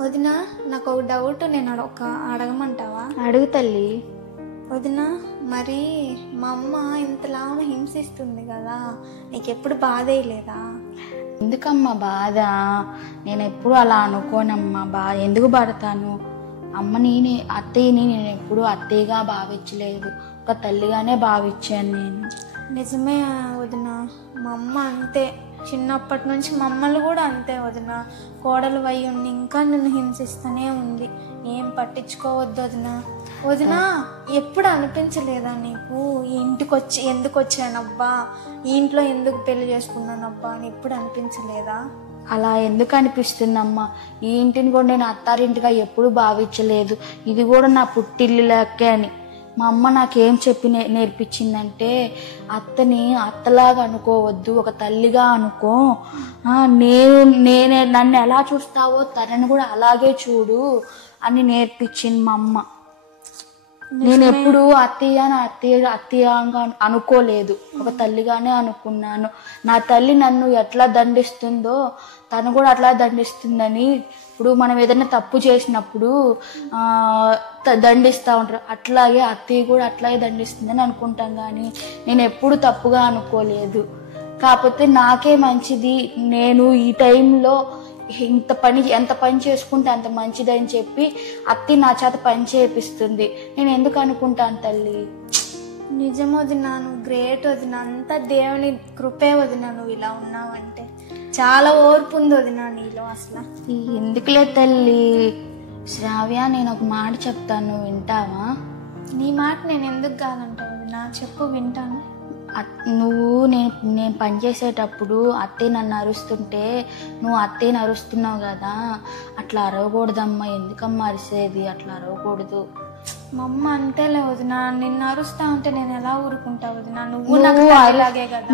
వదిన, నాకు ఒక డౌట్, నేను అడగమంటావా? అడుగు తల్లి. వదిన, మరి మా అమ్మ ఇంతలా హింసిస్తుంది కదా, నీకెప్పుడు బాధ వేయలేదా? ఎందుకమ్మా బాధ? నేను ఎప్పుడు అలా అనుకోనమ్మా. ఎందుకు పడతాను? అమ్మని అత్తయ్యని నేను ఎప్పుడు అత్తయ్యగా భావించలేదు, ఒక తల్లిగానే భావించాను నేను. నిజమే వదిన, మా అమ్మ అంతే, చిన్నప్పటి నుంచి మమ్మల్ని కూడా అంతే వదిన. కోడలు వయ్యి ఉండి ఇంకా నన్ను హింసిస్తూనే ఉంది. ఏం పట్టించుకోవద్దు వదిన. వదిన, ఎప్పుడు అనిపించలేదా నీకు ఈ ఇంటికి ఎందుకు వచ్చానబ్బా, ఈ ఇంట్లో ఎందుకు పెళ్లి చేసుకున్నానబ్బా అని ఎప్పుడు అనిపించలేదా? అలా ఎందుకు అనిపిస్తుందమ్మా? ఈ ఇంటిని కూడా నేను అత్తారింటిగా ఎప్పుడు భావించలేదు, ఇది కూడా నా పుట్టిల్లు లెక్కే అని. మా అమ్మ నాకేం చెప్పి నేర్పించిందంటే, అత్తని అత్తలాగా అనుకోవద్దు, ఒక తల్లిగా అనుకో. నేనే నన్ను ఎలా చూస్తావో తనని కూడా అలాగే చూడు అని నేర్పించింది మా అమ్మ. నేను ఎప్పుడు అత్తయ్యగా అనుకోలేదు, ఒక తల్లిగానే అనుకున్నాను. నా తల్లి నన్ను ఎట్లా దండిస్తుందో తను కూడా అట్లా దండిస్తుందని. ఇప్పుడు మనం ఏదైనా తప్పు చేసినప్పుడు దండిస్తూ ఉంటారు, అట్లాగే అత్తయ్య కూడా అట్లాగే దండిస్తుందని అనుకుంటాం, కానీ నేను ఎప్పుడు తప్పుగా అనుకోలేదు. కాకపోతే నాకే మంచిది, నేను ఈ టైంలో ఎంత పని చేసుకుంటే అంత మంచిదని చెప్పి అత్తి నా చేత పని చేపిస్తుంది. నేను ఎందుకు అనుకుంటాను తల్లి? నిజం వదిన, నువ్వు గ్రేట్ వదిన, అంతా దేవుని కృపే వదిన. నువ్వు ఇలా ఉన్నావంటే చాలా ఓర్పు ఉంది వదిన నీలో అసలు. ఎందుకులే తల్లి. శ్రావ్య, నేను ఒక మాట చెప్తాను, వింటావా? నీ మాట నేను ఎందుకు కాదంటావు వదిన, చెప్పు, వింటాను. నేను పనిచేసేటప్పుడు అత్తయ్య నన్ను అరుస్తుంటే నువ్వు అత్తయ్యని అరుస్తున్నావు కదా, అట్లా అరవకూడదమ్మా. ఎందుకమ్మా అరిసేది? అట్లా అరవకూడదు. మా అమ్మ అంతేలే వదిన, నిన్ను అరుస్తా ఉంటే నేను ఎలా ఊరుకుంటావు వదిన?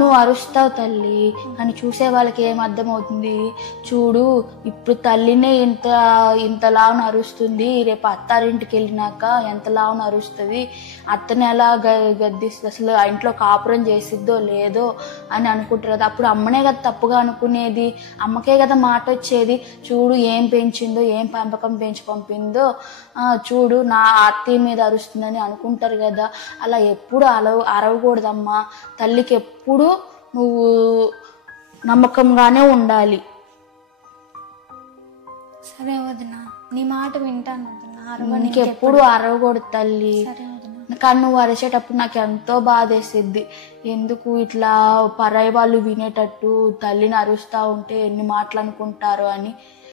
నువ్వు అరుస్తావు తల్లి, కానీ చూసే వాళ్ళకి ఏం అర్థం అవుతుంది? చూడు, ఇప్పుడు తల్లినే ఇంతలావున అరుస్తుంది, రేపు అత్తారింటికి వెళ్ళినాక ఎంతలావున అరుస్తుంది, అత్తని ఎలా గద్దిస్తుంది, అసలు ఆ ఇంట్లో కాపురం చేసిద్దో లేదో అని అనుకుంటారు కదా. అప్పుడు అమ్మనే కదా తప్పుగా అనుకునేది, అమ్మకే కదా మాట వచ్చేది. చూడు ఏం పెంచిందో, ఏం పెంపకం పెంచి పంపిందో, చూడు నా అత్తయ్య మీద అరుస్తుందని అనుకుంటారు కదా. అలా ఎప్పుడు అరవకూడదమ్మా. తల్లికి ఎప్పుడు నువ్వు నమ్మకంగానే ఉండాలి. సరే వదిన, నీ మాట వింటాను వదిన. నీకెప్పుడు అరవకూడదు తల్లి. కానీ నువ్వు అరిచేటప్పుడు నాకు ఎంతో బాధేసిద్ది. ఎందుకు ఇట్లా పరాయి వాళ్ళు వినేటట్టు తల్లిని అరుస్తూ ఉంటే ఎన్ని మాటలు అనుకుంటారు అని.